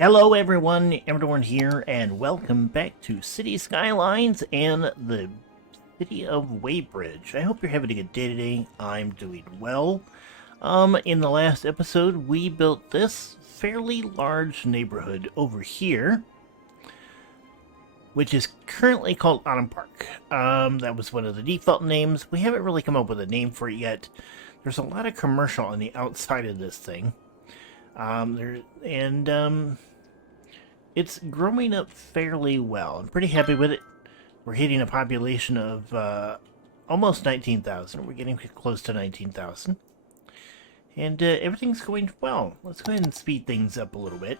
Hello everyone, Amradorn here, and welcome back to City Skylines and the city of Weybridge. I hope you're having a good day today. I'm doing well. In the last episode, we built this fairly large neighborhood over here, which is currently called Autumn Park. That was one of the default names. We haven't really come up with a name for it yet. There's a lot of commercial on the outside of this thing. It's growing up fairly well. I'm pretty happy with it. We're hitting a population of almost 19,000. We're getting close to 19,000. And everything's going well. Let's go ahead and speed things up a little bit.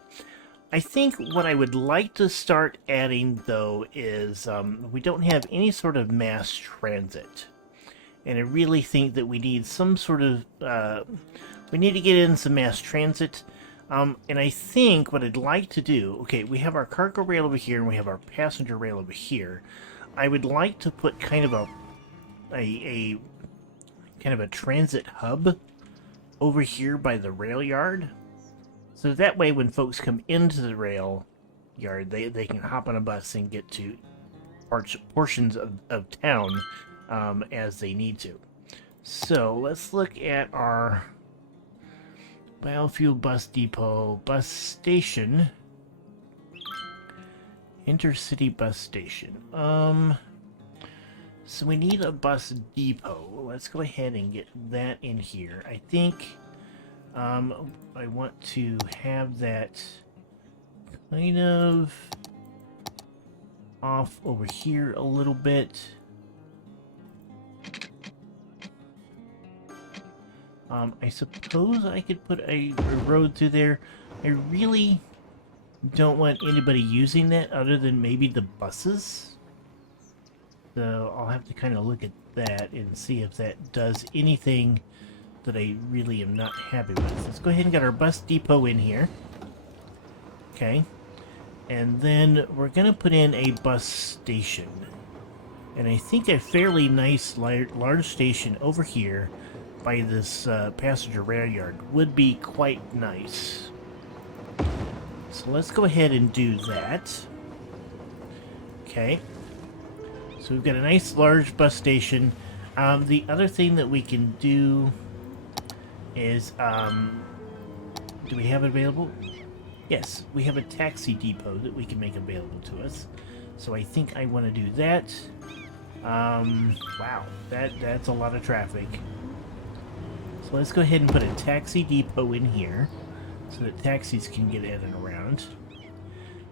I think what I would like to start adding, though, is we don't have any sort of mass transit. And I really think that we need some sort of... we need to get in some mass transit. And I think what I'd like to do... Okay, we have our cargo rail over here, and we have our passenger rail over here. I would like to put kind of a transit hub over here by the rail yard. So that way when folks come into the rail yard, they can hop on a bus and get to portions of town as they need to. So let's look at our biofuel bus depot, bus station, intercity bus station. So we need a bus depot. Let's go ahead and get that in here. I think I want to have that kind of off over here a little bit. I suppose I could put a road through there. I really don't want anybody using that other than maybe the buses. So I'll have to kind of look at that and see if that does anything that I really am not happy with. Let's go ahead and get our bus depot in here. Okay. And then we're going to put in a bus station. And I think a fairly nice large station over here by this passenger rail yard would be quite nice. So let's go ahead and do that. Okay. So we've got a nice large bus station. The other thing that we can do is, do we have it available? Yes, we have a taxi depot that we can make available to us. So I think I want to do that. Wow, that's a lot of traffic. So let's go ahead and put a taxi depot in here so that taxis can get in and around.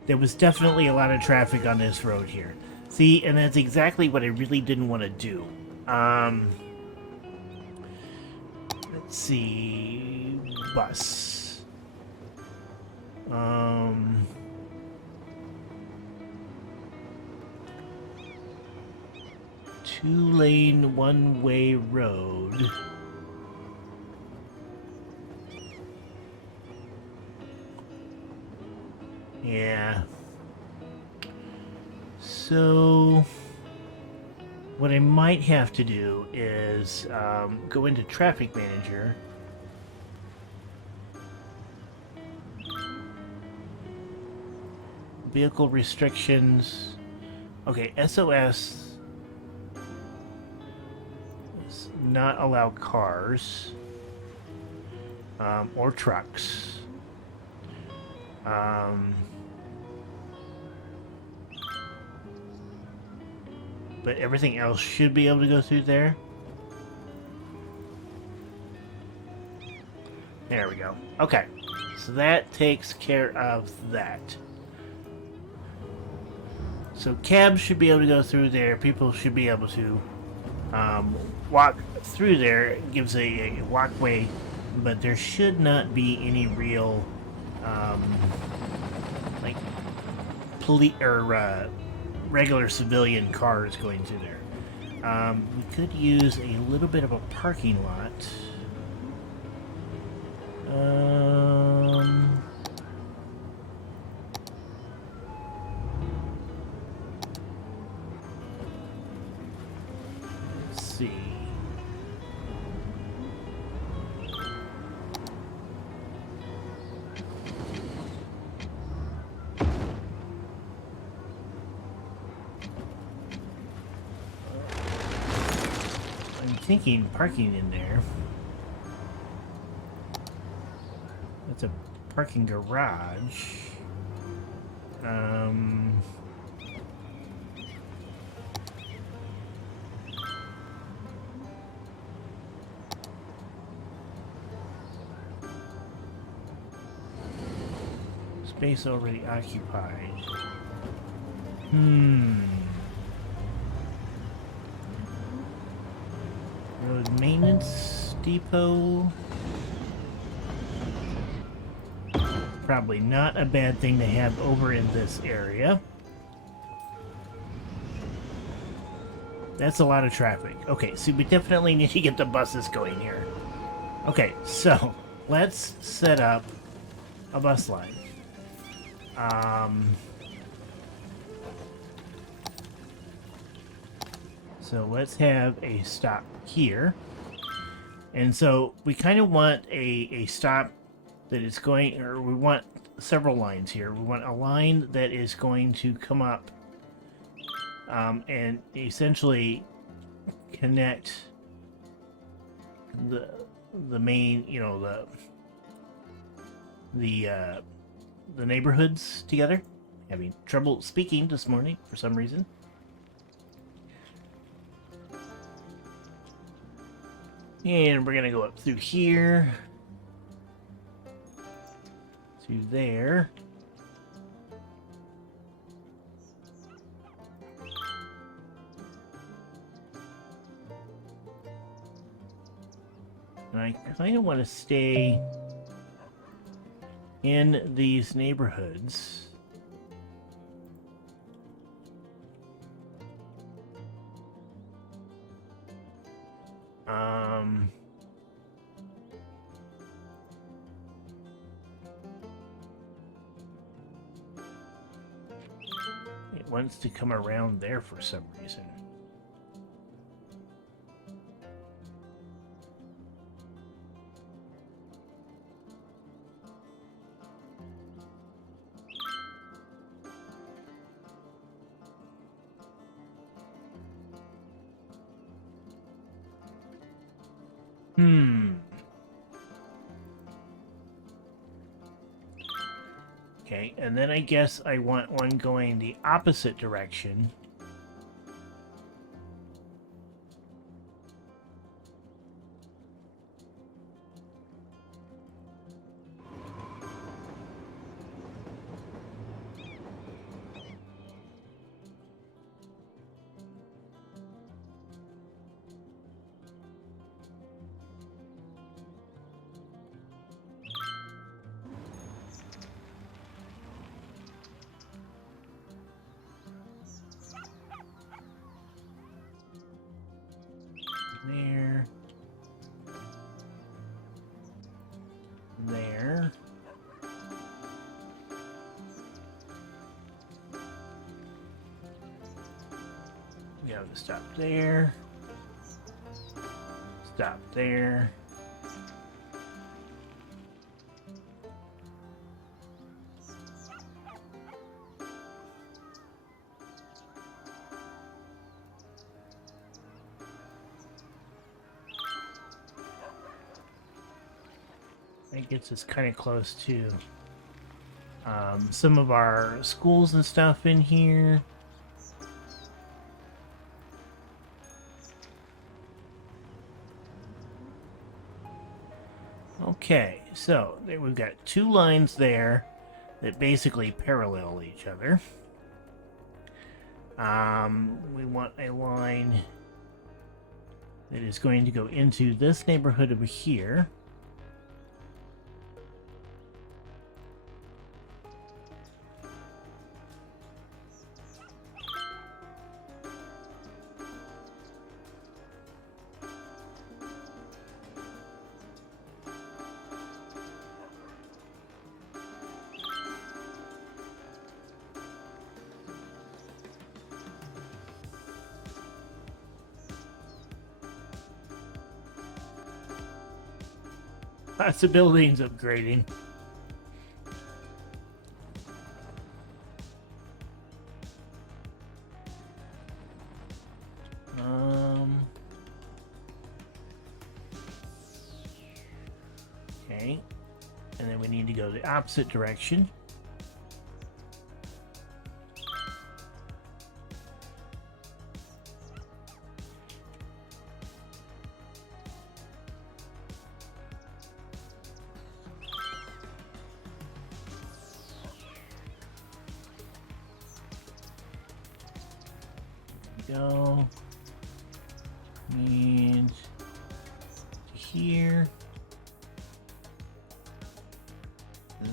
There was definitely a lot of traffic on this road here. See, and that's exactly what I really didn't want to do. Let's see... Bus. 2-lane, one-way road. Yeah. So, what I might have to do is go into Traffic Manager. Vehicle restrictions. Okay, SOS. Not allow cars. Or trucks. But everything else should be able to go through there. There we go. Okay. So that takes care of that. So cabs should be able to go through there. People should be able to walk through there. It gives a walkway, but there should not be any real like police or regular civilian cars going through there. We could use a little bit of a parking lot. Let's see. thinking parking in there. That's a parking garage. Space already occupied. Road maintenance depot. Probably not a bad thing to have over in this area. That's a lot of traffic. Okay, so we definitely need to get the buses going here. Okay, so let's set up a bus line. So let's have a stop here. And so we kind of want a stop that is going, or we want several lines here. We want a line that is going to come up and essentially connect the main, you know, the neighborhoods together. Having trouble speaking this morning for some reason. And we're gonna go up through here to there. And I kind of want to stay in these neighborhoods. It wants to come around there for some reason. Okay, and then I guess I want one going the opposite direction. There. There. We have to stop there. Stop there. That gets us kind of close to some of our schools and stuff in here. Okay, so there we've got two lines there that basically parallel each other. We want a line that is going to go into this neighborhood over here. Lots of buildings upgrading. we need to go the opposite direction. Go. And to here.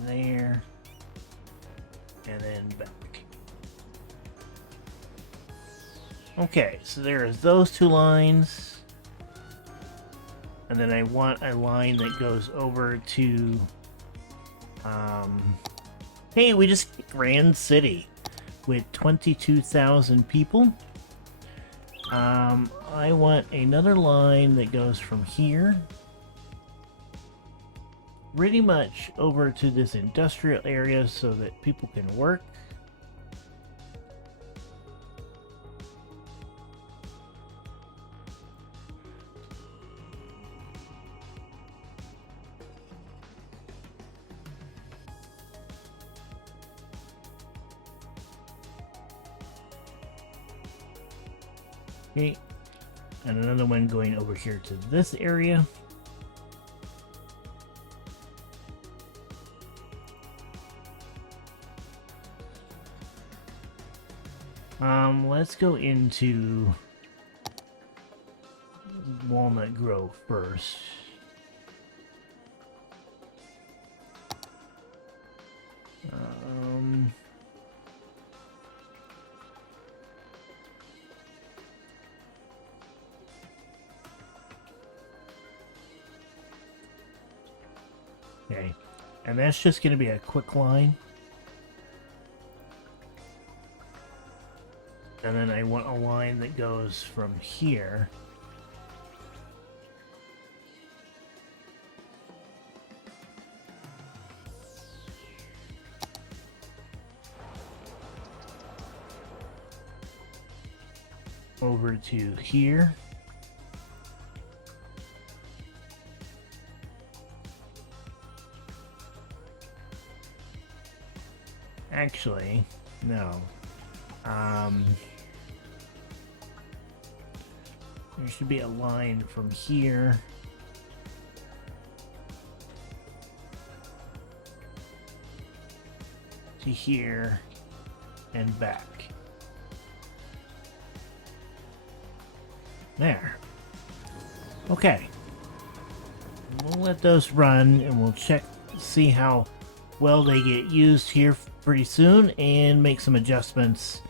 There. And then back. Okay, so there's those two lines. And then I want a line that goes over to... hey, we just hit Grand City with 22,000 people. I want another line that goes from here pretty much over to this industrial area so that people can work. Okay, and another one going over here to this area. Let's go into Walnut Grove first. Okay, and that's just going to be a quick line. And then I want a line that goes from here over to here. Actually, no. There should be a line from here to here and back. There. Okay. We'll let those run and we'll check, see how well they get used here pretty soon and make some adjustments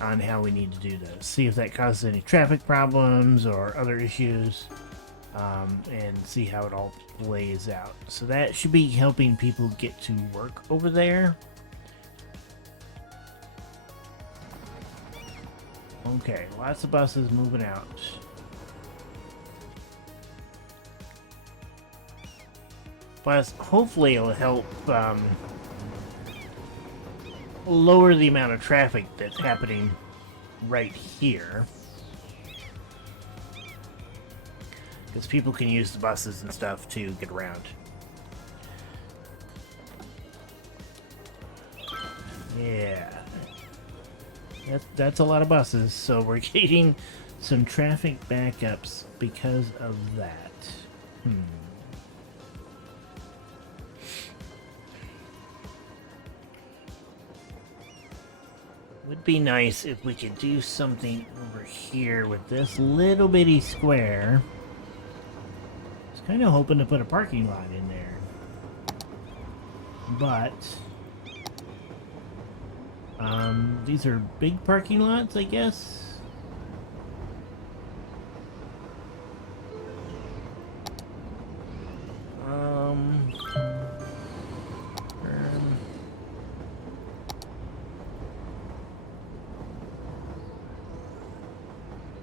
on how we need to do this. See if that causes any traffic problems or other issues, and see how it all plays out. So that should be helping people get to work over there. Okay, lots of buses moving out. Plus, hopefully it'll help lower the amount of traffic that's happening right here. Because people can use the buses and stuff to get around. Yeah. That's a lot of buses, so we're getting some traffic backups because of that. Would be nice if we could do something over here with this little bitty square. I was kind of hoping to put a parking lot in there. But these are big parking lots, I guess.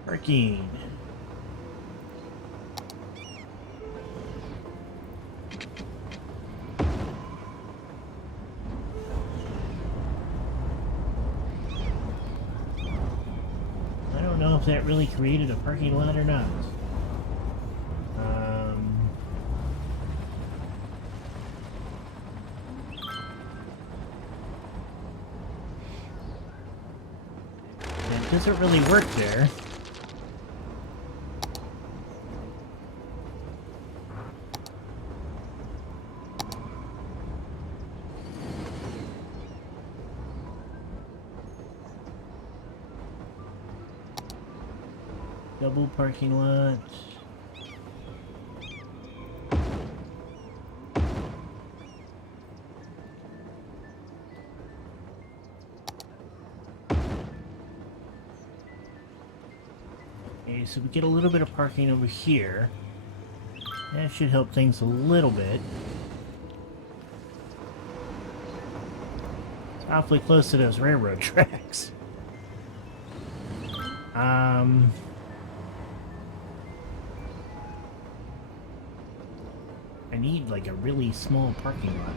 Parking. I don't know if that really created a parking lot or not. doesn't really work there. Double parking lot. Okay, so we get a little bit of parking over here. That should help things a little bit. It's awfully close to those railroad tracks. I need like a really small parking lot.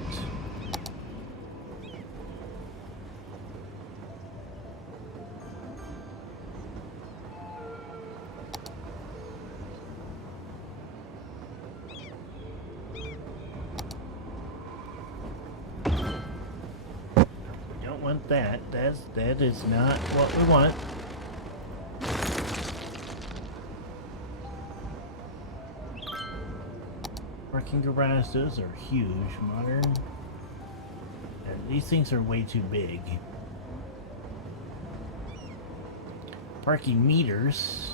We don't want that. That is not what we want. Parking garage, those are huge. Modern. These things are way too big. Parking meters.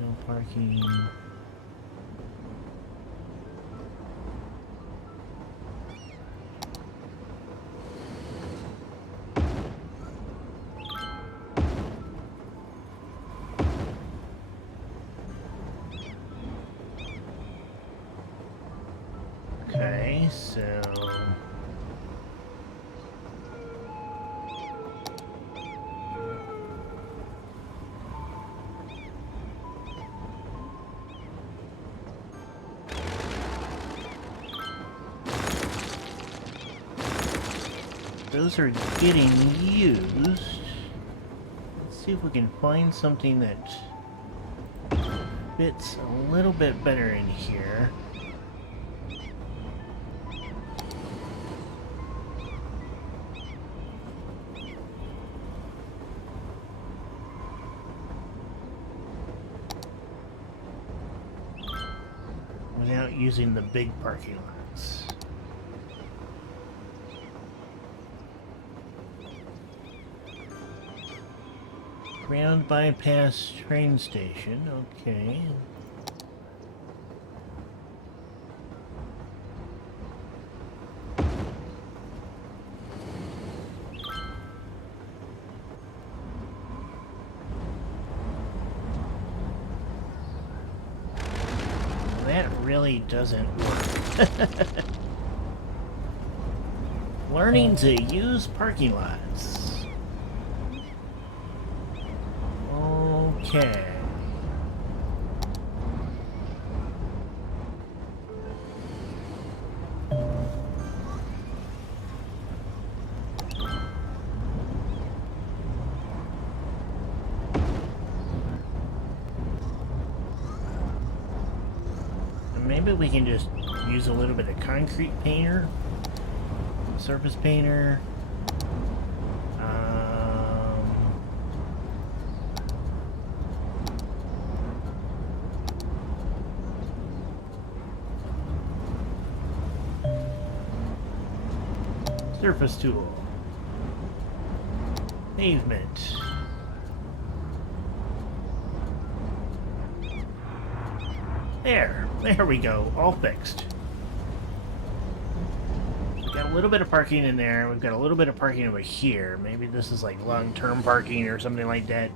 No parking. Okay, so those are getting used. Let's see if we can find something that fits a little bit better in here. Without using the big parking lots. Ground bypass train station, okay. That really doesn't work. Learning to use parking lots. Okay. Maybe we can just use a little bit of concrete painter, surface painter. Surface tool. Pavement. There we go. All fixed. We've got a little bit of parking in there. We've got a little bit of parking over here. Maybe this is like long-term parking or something like that.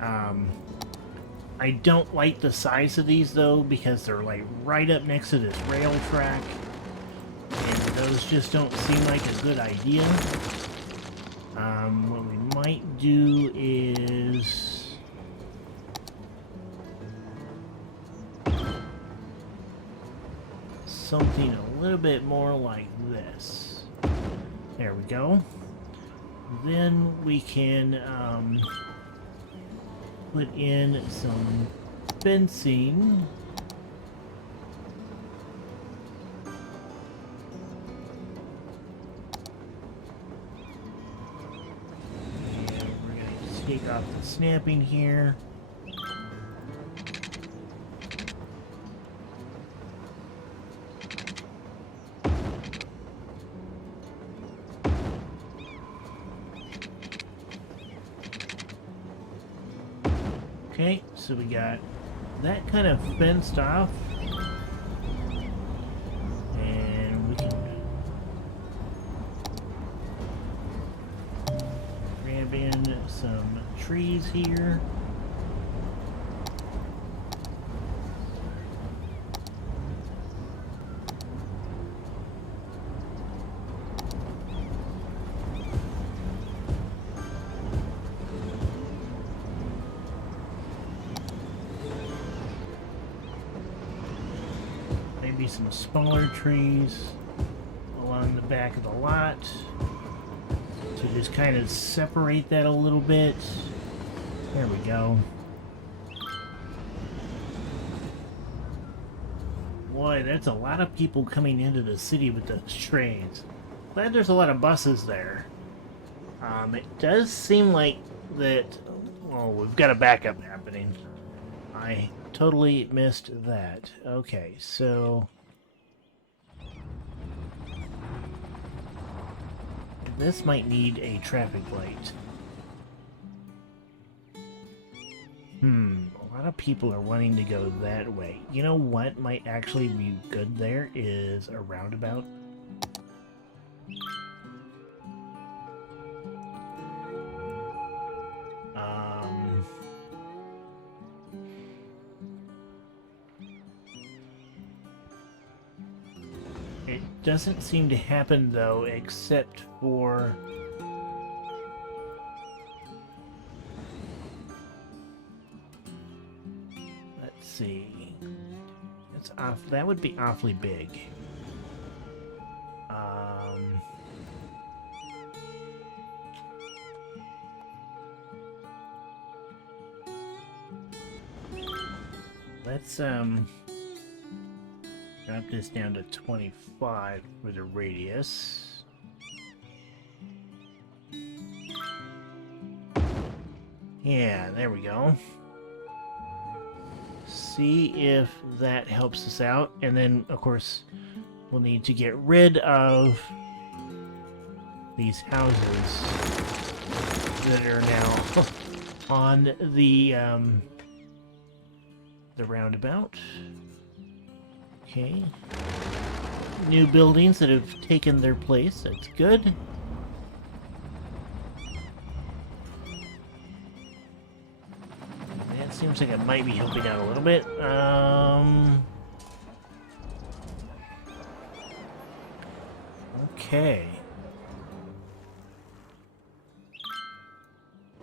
I don't like the size of these though because they're like right up next to this rail track. And those just don't seem like a good idea. What we might do is something a little bit more like this. There we go. Then we can put in some fencing. off the snapping here. Okay, so we got that kind of fenced off. And we can grab in some trees here. Maybe some smaller trees along the back of the lot to just kind of separate that a little bit. There we go. Boy, that's a lot of people coming into the city with those trains. Glad there's a lot of buses there. It does seem like that... Well, we've got a backup happening. I totally missed that. Okay, so... This might need a traffic light. A lot of people are wanting to go that way. You know what might actually be good there is a roundabout. It doesn't seem to happen though, except for... Let's see. It's off. That would be awfully big. Let's drop this down to 25 for the radius. Yeah, there we go. See if that helps us out. And then, of course, we'll need to get rid of these houses that are now on the roundabout. Okay. New buildings that have taken their place. That's good. That seems like it might be helping out a little bit. Okay.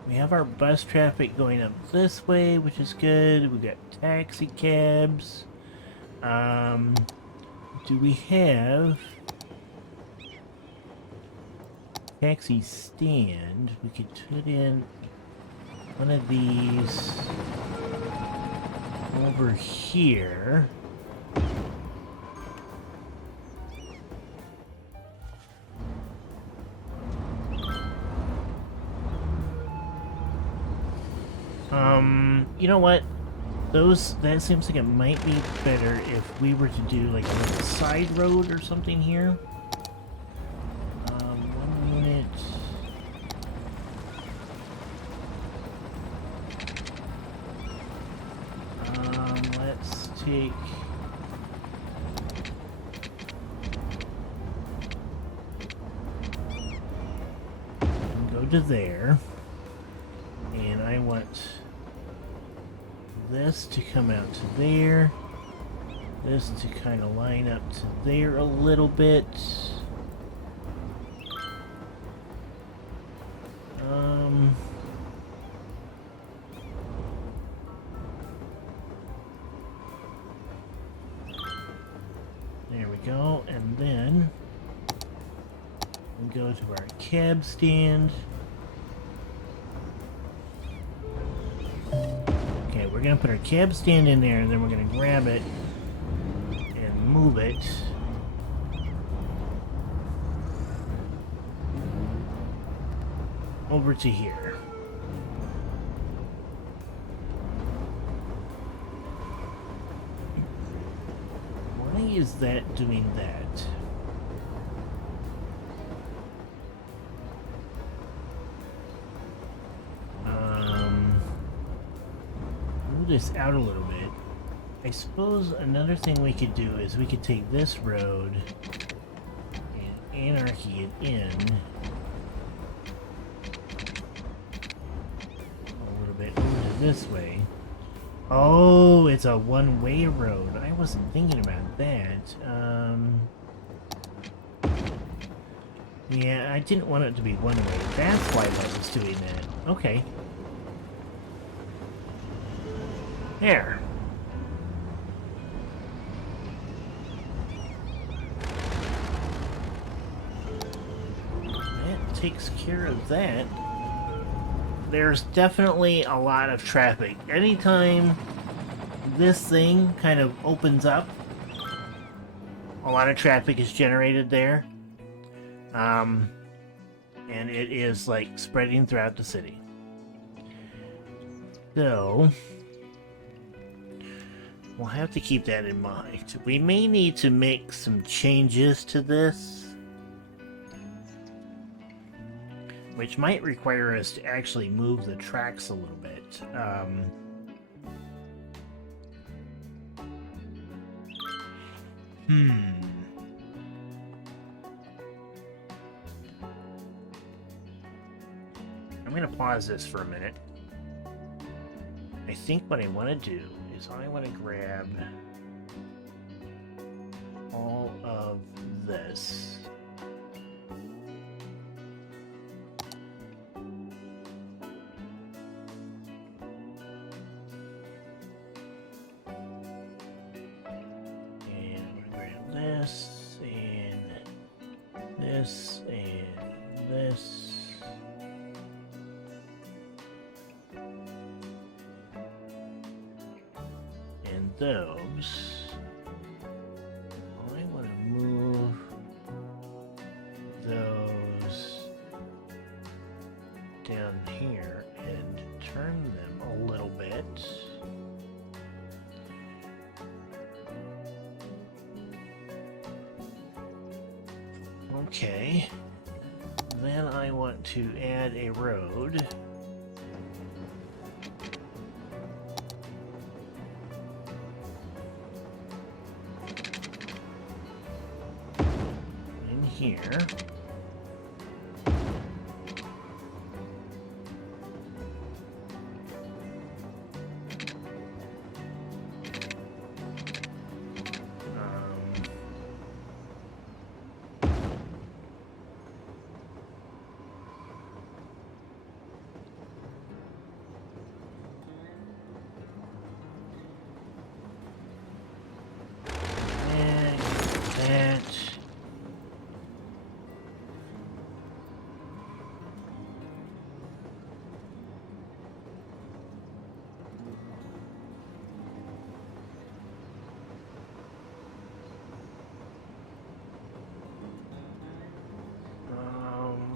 We have our bus traffic going up this way, which is good. We've got taxi cabs. Do we have taxi stand? We could put in one of these over here. You know what? That seems like it might be better if we were to do like a little side road or something here. 1 minute. Let's take... and go to there. And I want this to come out to there, this to kind of line up to there a little bit. There we go, and then we go to our cab stand. We're going to put our cab stand in there, and then we're going to grab it and move it over to here. is that doing that? Move this out a little bit. I suppose another thing we could do is we could take this road and anarchy it in a little bit over this way. Oh, it's a one-way road. I wasn't thinking about that. Yeah, I didn't want it to be one way. That's why I was doing that. Okay. There. That takes care of that. There's definitely a lot of traffic. Anytime this thing kind of opens up, a lot of traffic is generated there. And it is like spreading throughout the city. So we'll have to keep that in mind. We may need to make some changes to this, which might require us to actually move the tracks a little bit. I'm going to pause this for a minute. I think what I want to do is I want to grab all of this. And I'm going to grab this and this and this. Those. I want to move those down here and turn them a little bit. Okay. Then I want to add a road. Here. And that.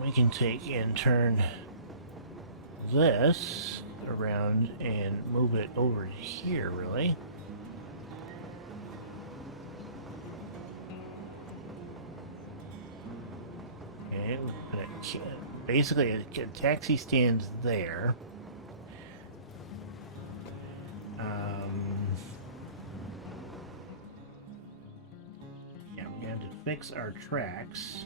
We can take and turn this around and move it over here, really. Okay, basically a taxi stand there. Yeah, we have to fix our tracks.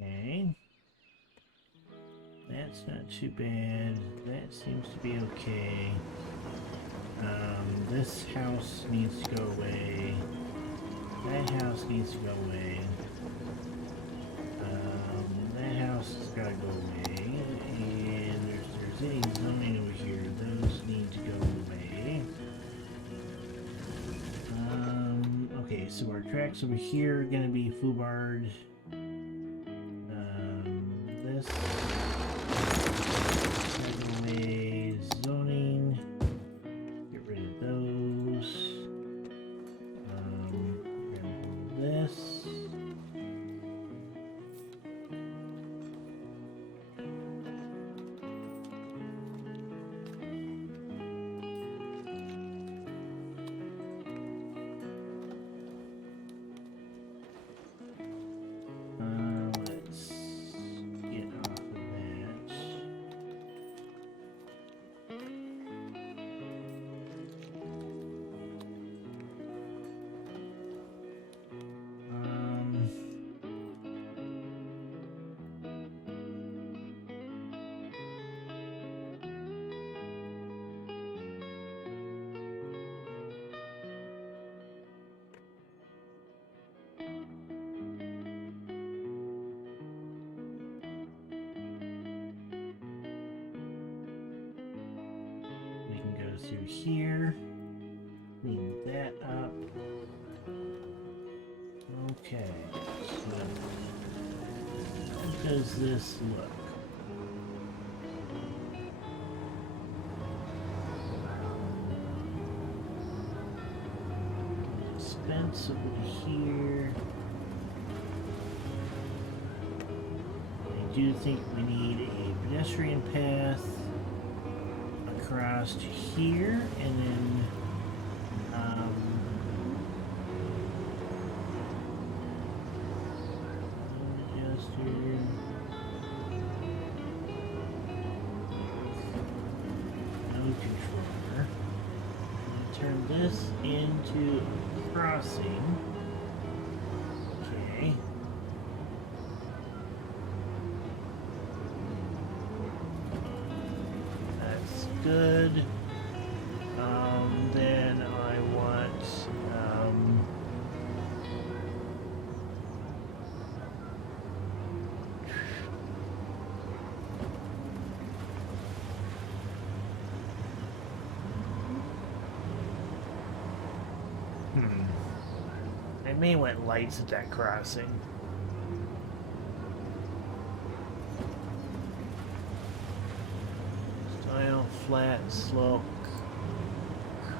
Okay. That's not too bad. That seems to be okay. This house needs to go away. That house needs to go away. That house has got to go away. And there's any zoning over here. Those need to go away. Okay, so our tracks over here are going to be foobarred. through here. Clean that up. Okay. So how does this look? Fence over here. I do think we need a pedestrian path across to here, and then adjuster. No controller. Turn this into a crossing. Okay. That's good. Then I want I may want lights at that crossing. Style, flat, slope,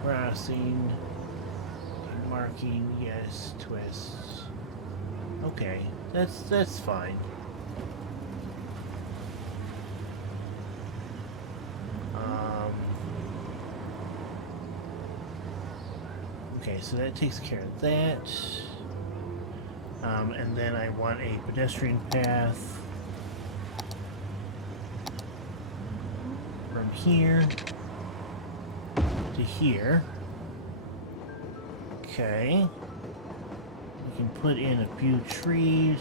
crossing, marking, yes, twists. Okay, that's fine. Okay, so that takes care of that. And then I want a pedestrian path from here to here. Okay. We can put in a few trees.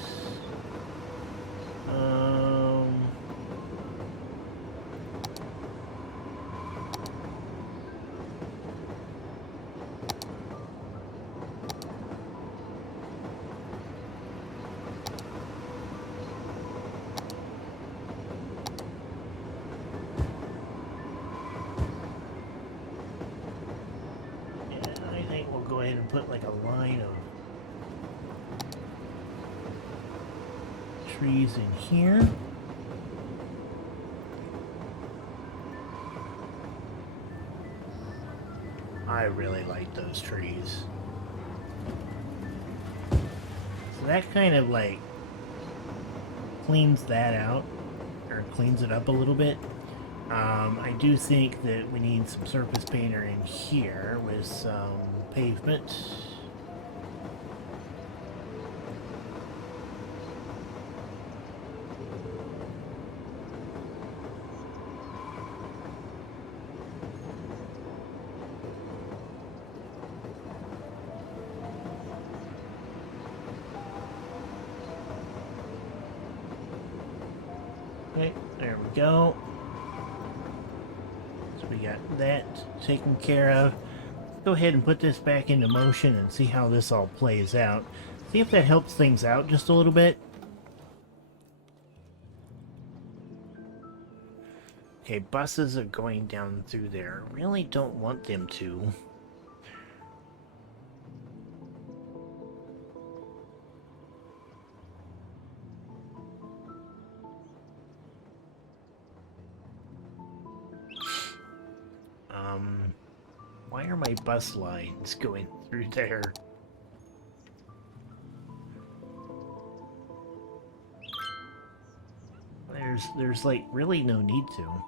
Put like a line of trees in here. I really like those trees. So that kind of like cleans that out, or cleans it up a little bit. I do think that we need some surface painter in here with some pavement. Okay, there we go. So we got that taken care of. Go ahead and put this back into motion and see how this all plays out. See if that helps things out just a little bit. Okay, buses are going down through there. Really don't want them to. Why are my bus lines going through there? There's like really no need to.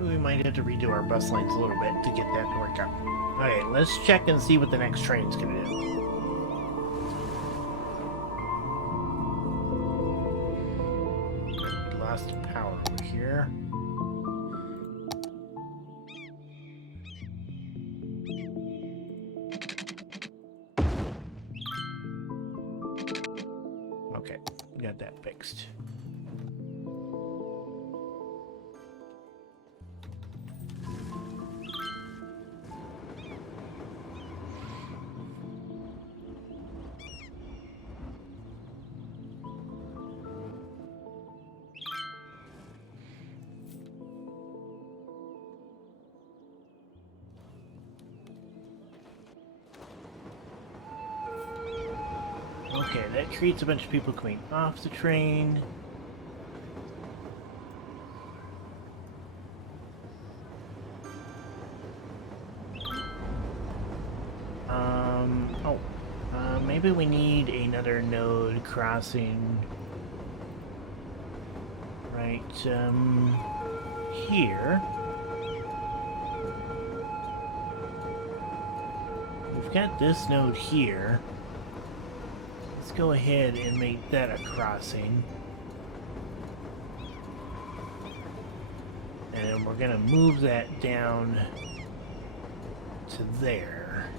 We might have to redo our bus lines a little bit to get that to work out. Okay, let's check and see what the next train's gonna do. Lost power over here. Okay, got that fixed. that creates a bunch of people coming off the train. Maybe we need another node crossing right here. We've got this node here. Let's go ahead and make that a crossing. And we're gonna move that down to there.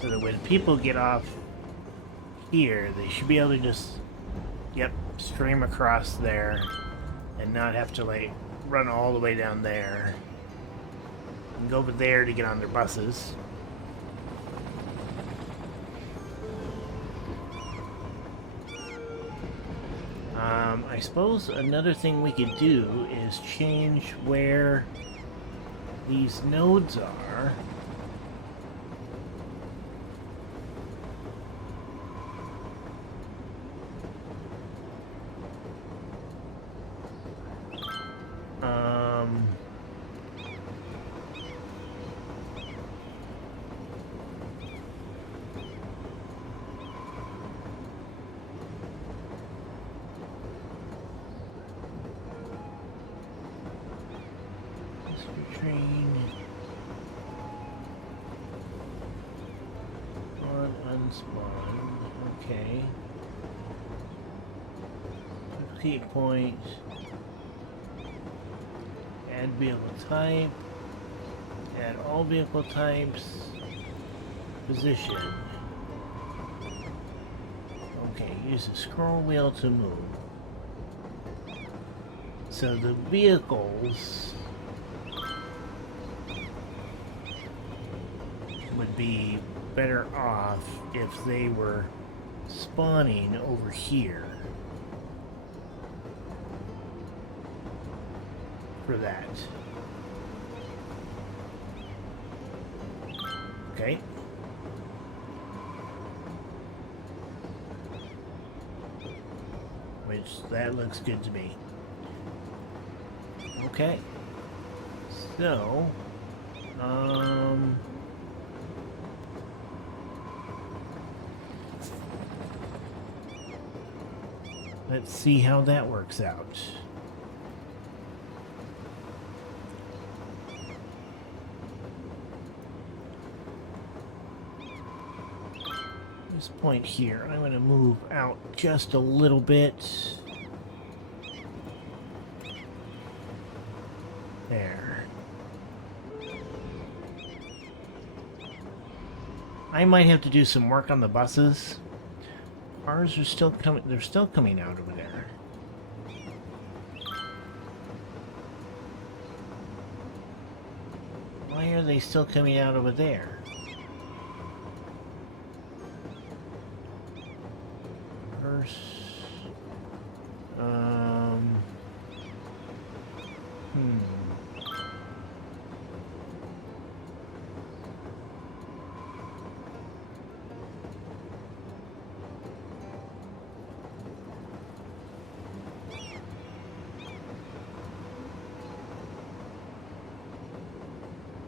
So that when people get off here, they should be able to just, yep, stream across there and not have to, like, run all the way down there and go over there to get on their buses. I suppose another thing we could do is change where these nodes are. Train on unspawned. Okay. Duplicate point. Add vehicle type. Add all vehicle types. Position. Okay, use the scroll wheel to move. So the vehicles would be better off if they were spawning over here for that. Okay. Which, that looks good to me. Okay. So, let's see how that works out. This point here, I'm going to move out just a little bit. There. I might have to do some work on the buses. Ours are still coming, they're still coming out over there. Why are they still coming out over there? First,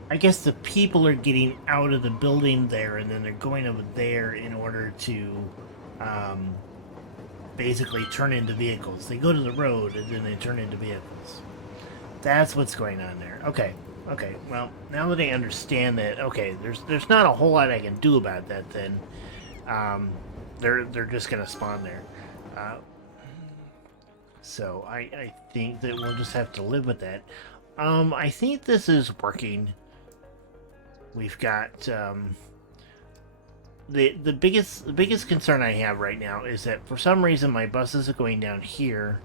I guess the people are getting out of the building there, and then they're going over there in order to basically turn into vehicles. They go to the road, and then they turn into vehicles. That's what's going on there. Okay, okay. Well, now that I understand that, okay, there's not a whole lot I can do about that. Then they're just gonna spawn there. So I think that we'll just have to live with that. I think this is working. We've got the biggest concern I have right now is that for some reason my buses are going down here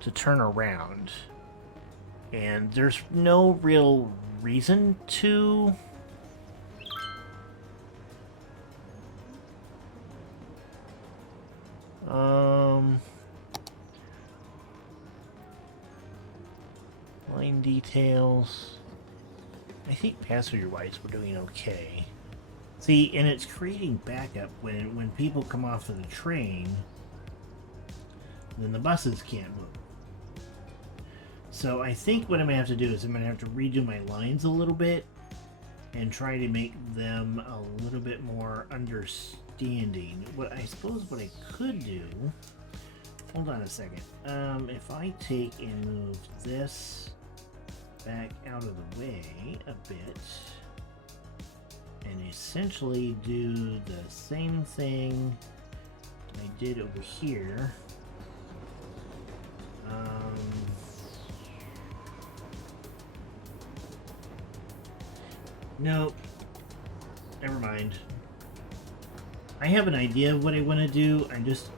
to turn around, and there's no real reason to. Line details. I think passenger-wise we're doing okay. See, and it's creating backup when people come off of the train, then the buses can't move. So I think what I'm going to have to do is I'm going to have to redo my lines a little bit and try to make them a little bit more understanding. What I suppose what I could do, hold on a second. If I take and move this back out of the way a bit, and essentially do the same thing I did over here. No, never mind. I have an idea of what I want to do. I'm just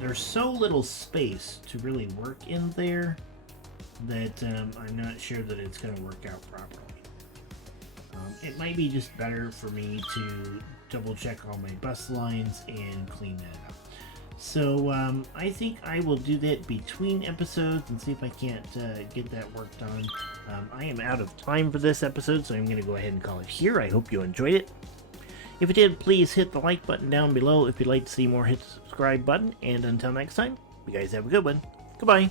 there's so little space to really work in there that I'm not sure that it's going to work out properly. It might be just better for me to double check all my bus lines and clean that up. So I think I will do that between episodes and see if I can't get that work done. I am out of time for this episode, so I'm going to go ahead and call it here. I hope you enjoyed it. If you did, please hit the like button down below. If you'd like to see more, hit the subscribe button. And until next time, you guys have a good one. Goodbye.